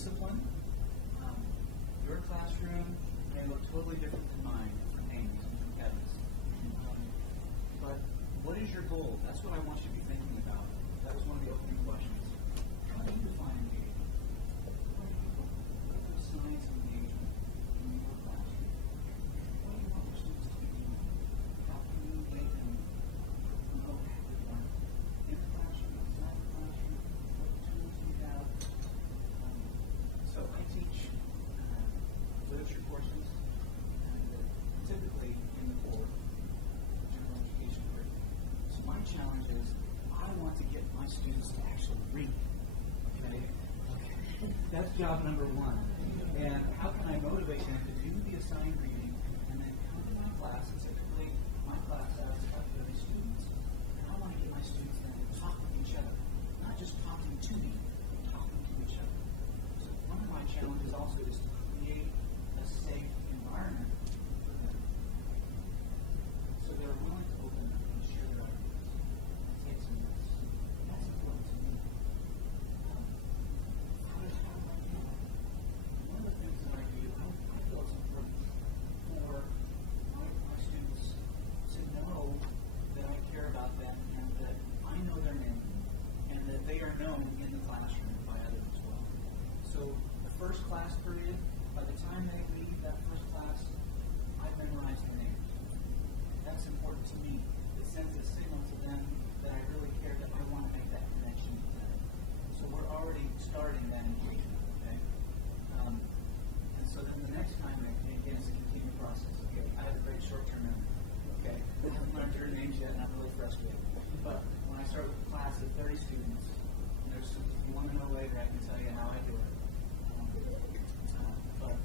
discipline. Your classroom may look totally different than mine, from Amy's and from Kevin's. But what is your goal? That's what I want you to be thinking about. That was one of the opening questions. How do you define engagement? What is science of engagement in your classroom? What do you want your students to be doing? How can you make them promote active learning in the classroom, outside the classroom? What tools do you have? So I teach literature courses, and typically in the core general education curriculum. So my challenge is I want to get my students to actually read. Okay? That's job number one. And how can I motivate them to do the assigned reading and then come to my class? And typically my class has about 30 students. And I want to get my students then to talk with each other. Not just talking to me, but talking to each other. So one of my challenges also is to create a safe environment for them. So they're willing to open up and share their ideas and take some risks. That's important to me. How do I do that? One of the things that I do, I feel it's important for my students to know that I care about them and that I know their name and that they are known in the classroom by others as well. So the first class period, by the time they leave that first class, I've memorized their names. That's important to me. It sends a signal to them that I really care, that I want to make that connection with them. So we're already starting that engagement, okay? And so then the next time, again, it's a continued process. Okay, I have a great short-term memory. Okay, I haven't learned your names yet, and I'm really frustrated. But when I start with a class of 30 students, and there's some, if you want to know later, I can tell you how I do it. But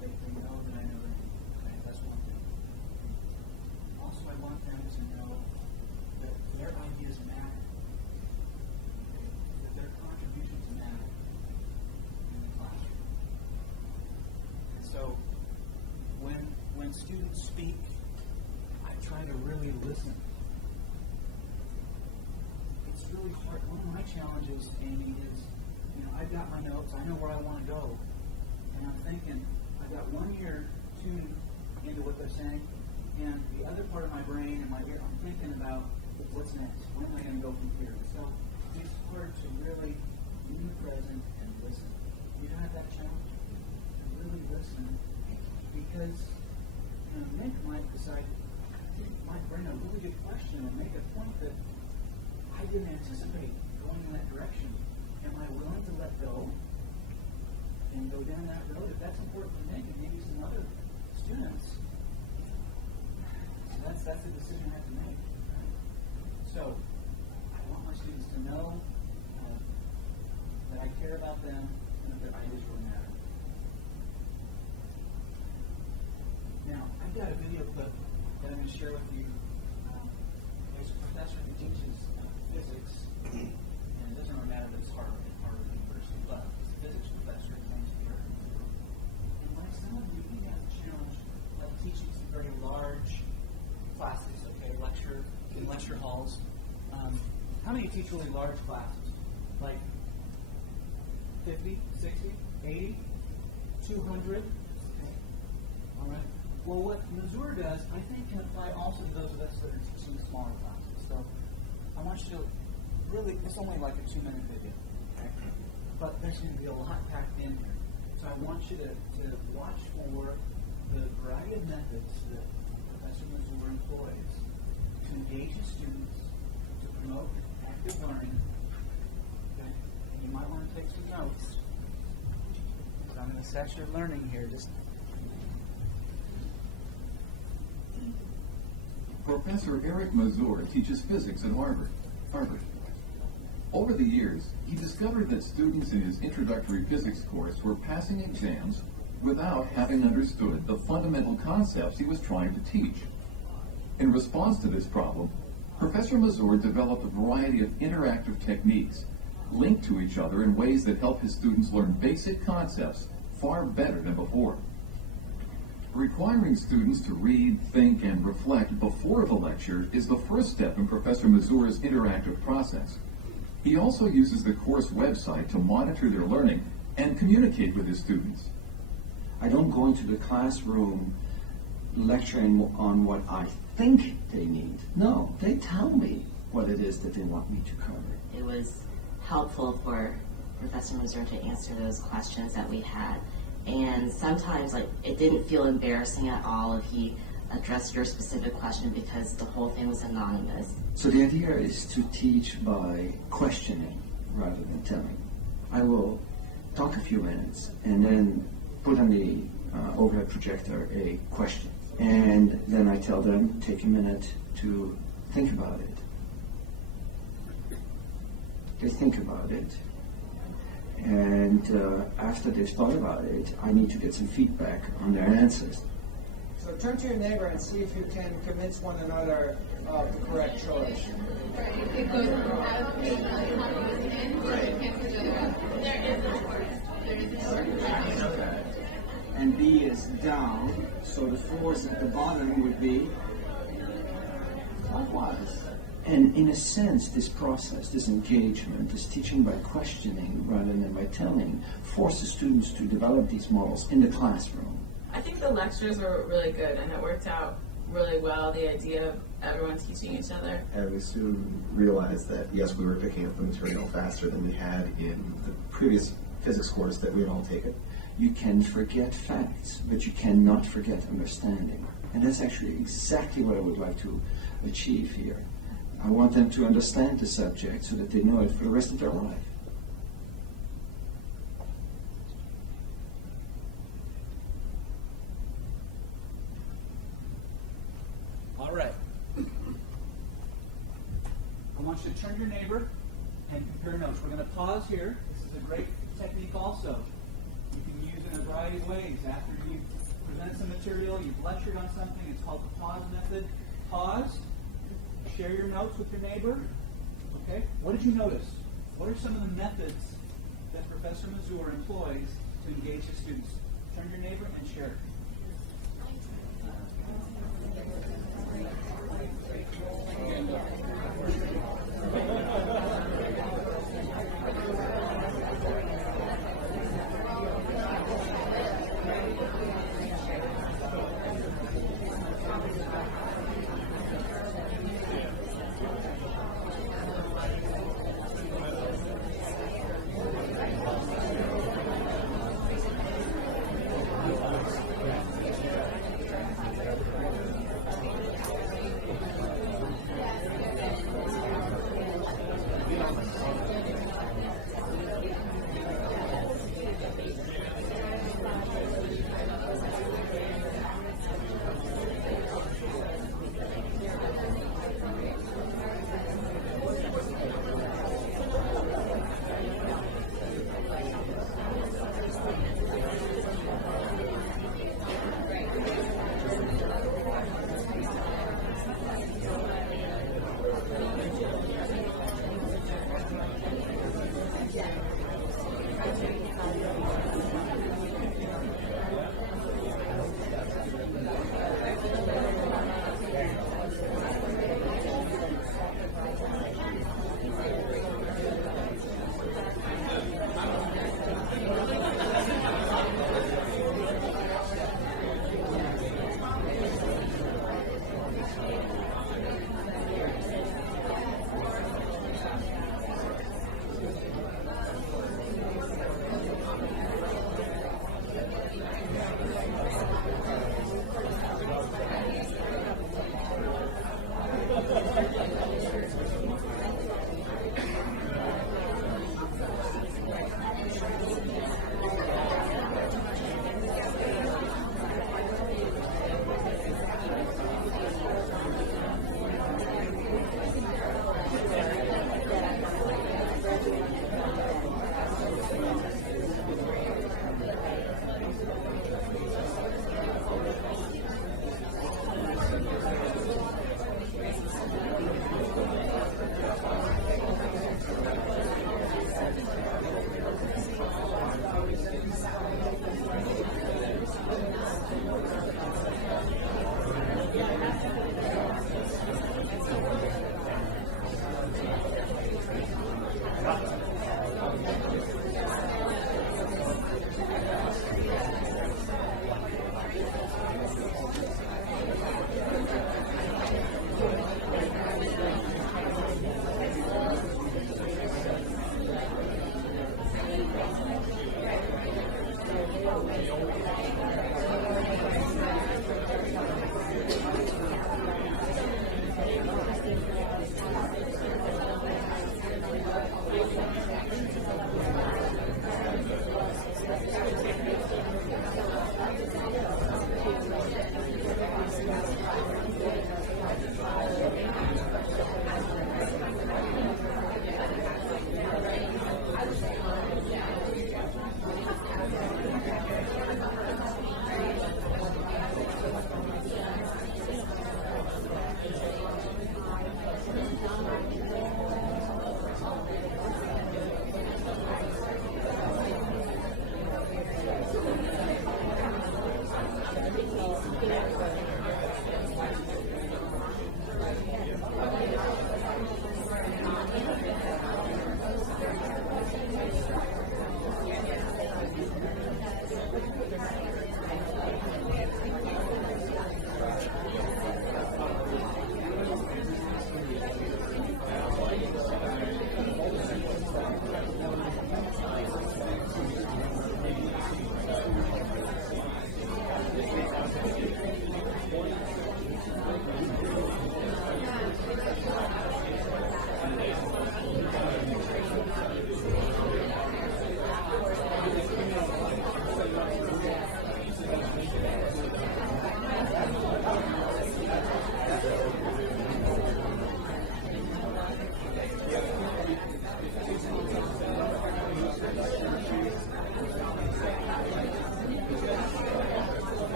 they know that I know their name. Okay, that's one thing. Also, I want them to know that their ideas matter. Okay, that their contributions matter in the classroom. And so, when students speak, I try to really listen. It's really hard. One of my challenges, Amy, is I've got my notes. I know where I want to go. And I'm thinking, I've got 1 ear tuned into what they're saying, and the other part of my brain and my ear, I'm thinking about what's next. Where am I going to go from here? So it's hard to really be present and listen. You have that challenge? To really listen, because Nick might decide, might bring a really good question and make a point that I didn't anticipate going in that direction. Am I willing to let go and go down that road? If that's important for Nick and maybe some other students, that's a decision I have to make. Right? So I want my students to know that I care about them and that their ideas really matter. Now, I've got a video clip that I'm going to share with you. There's a professor who teaches physics. It doesn't really matter that it's Harvard University, but he's a physics professor at Garrett. And like some of you, he has a challenge of teaching some very large classes, okay, in lecture halls. How many teach really large classes? Like 50, 60, 80, 200? Okay. All right. Well, what Missouri does, I think, can apply also to those of us that are teaching smaller classes. So I want you to really, it's only like a 2-minute video, okay? But there's going to be a lot packed in here. So I want you to watch for the variety of methods that Professor Missouri employs to engage his students, to promote active learning. Okay? And you might want to take some notes. So I'm going to set your learning here. Professor Eric Mazur teaches physics at Harvard. Over the years, he discovered that students in his introductory physics course were passing exams without having understood the fundamental concepts he was trying to teach. In response to this problem, Professor Mazur developed a variety of interactive techniques linked to each other in ways that help his students learn basic concepts far better than before. Requiring students to read, think, and reflect before the lecture is the first step in Professor Mazur's interactive process. He also uses the course website to monitor their learning and communicate with his students. I don't go into the classroom lecturing on what I think they need. No, they tell me what it is that they want me to cover. It was helpful for Professor Mazur to answer those questions that we had. And sometimes it didn't feel embarrassing at all if he addressed your specific question because the whole thing was anonymous. So the idea is to teach by questioning rather than telling. I will talk a few minutes and then put on the overhead projector a question. And then I tell them, take a minute to think about it. They think about it. And after they've thought about it, I need to get some feedback on their answers. So turn to your neighbor and see if you can convince one another of the correct choice. And B is down, so the force at the bottom would be likewise. And in a sense, this process, this engagement, this teaching by questioning rather than by telling, forces students to develop these models in the classroom. I think the lectures were really good, and it worked out really well, the idea of everyone teaching each other. And we soon realized that, yes, we were picking up the material faster than we had in the previous physics course that we had all taken. You can forget facts, but you cannot forget understanding. And that's actually exactly what I would like to achieve here. I want them to understand the subject so that they know it for the rest of their life. All right. I want you to turn to your neighbor and compare notes. We're going to pause here. This is a great technique also. You can use it in a variety of ways. After you've presented some material, you've lectured on something, it's called the pause method. Pause. Share your notes with your neighbor. Okay? What did you notice? What are some of the methods that Professor Mazur employs to engage his students? Turn to your neighbor and share.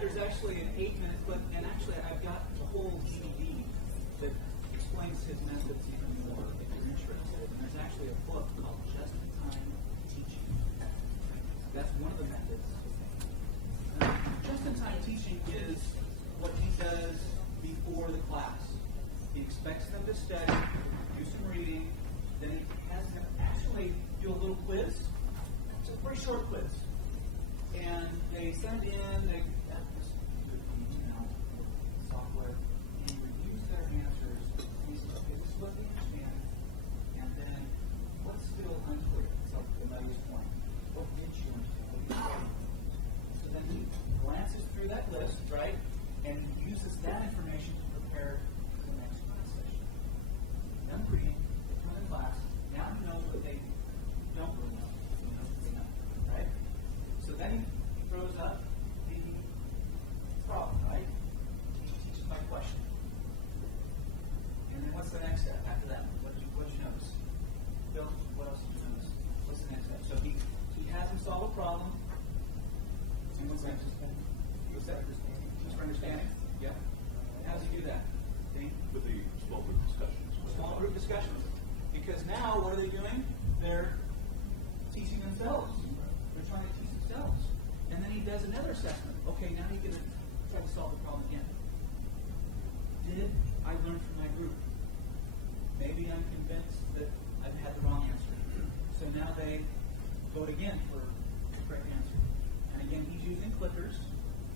There's actually an 8-minute clip, and actually I've got the whole DVD that explains his methods even more if you're interested. And there's actually a book called Just-in-Time Teaching. That's one of the methods. Just-in-time teaching is what he does before the class. He expects them to study, do some reading, then he has them actually do a little quiz. It's a very short quiz. And they send in, they software, and he reviews their answers. He says, okay, this is what they understand. And then, what's still unclear? It's like the Mother's point. What did you understand? So then he glances through that list, right, and uses that information to prepare for the next class session. Them reading, they come in class, now he knows what they don't really know. He knows what they know, right? So then he throws up the problem, right? He teaches by question. And then what's the next step after that? What did you notice? Bill, what else did you notice? What's the next step? So he has them solve a problem. And what's next? What's that? Just for understanding? Yeah. How does he do that? With the small group discussions. Small group discussions. Because now, what are they doing? They're teaching themselves. They're trying to teach themselves. And then he does another assessment. Okay, now he's going to try to solve the problem again. Did I learn from my group? Maybe I'm convinced that I've had the wrong answer. So now they vote again for the correct answer. And again, he's using clickers.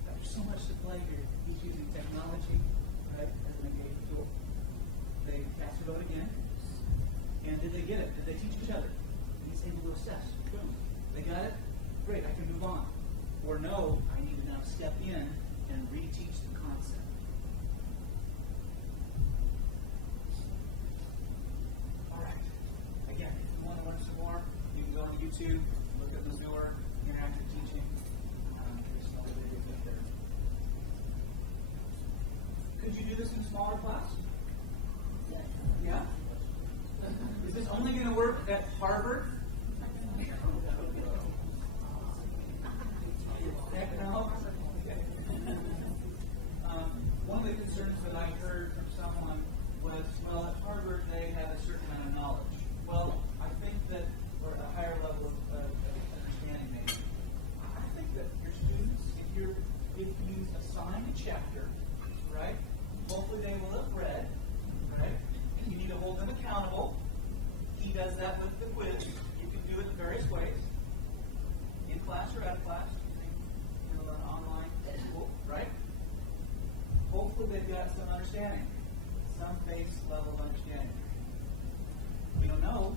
There's so much to play here. He's using technology, right, as an engagement tool. They cast a vote again. And did they get it? Did they teach each other? And he's able to assess. Boom. They got it? Great, I can move on. Or no, I need to now step in and reteach the concept. All right. Again, if you want to learn some more, you can go on YouTube, look at Mazur, interactive teaching. There's some other videos up there. Could you do this in a smaller class? Yeah? Is this only going to work at Harvard? chapter, right? Hopefully they will have read, right? You need to hold them accountable. He does that with the quiz. You can do it in various ways. In class or out of class, using an online tool, right? Hopefully they've got some understanding, some base level of understanding. We don't know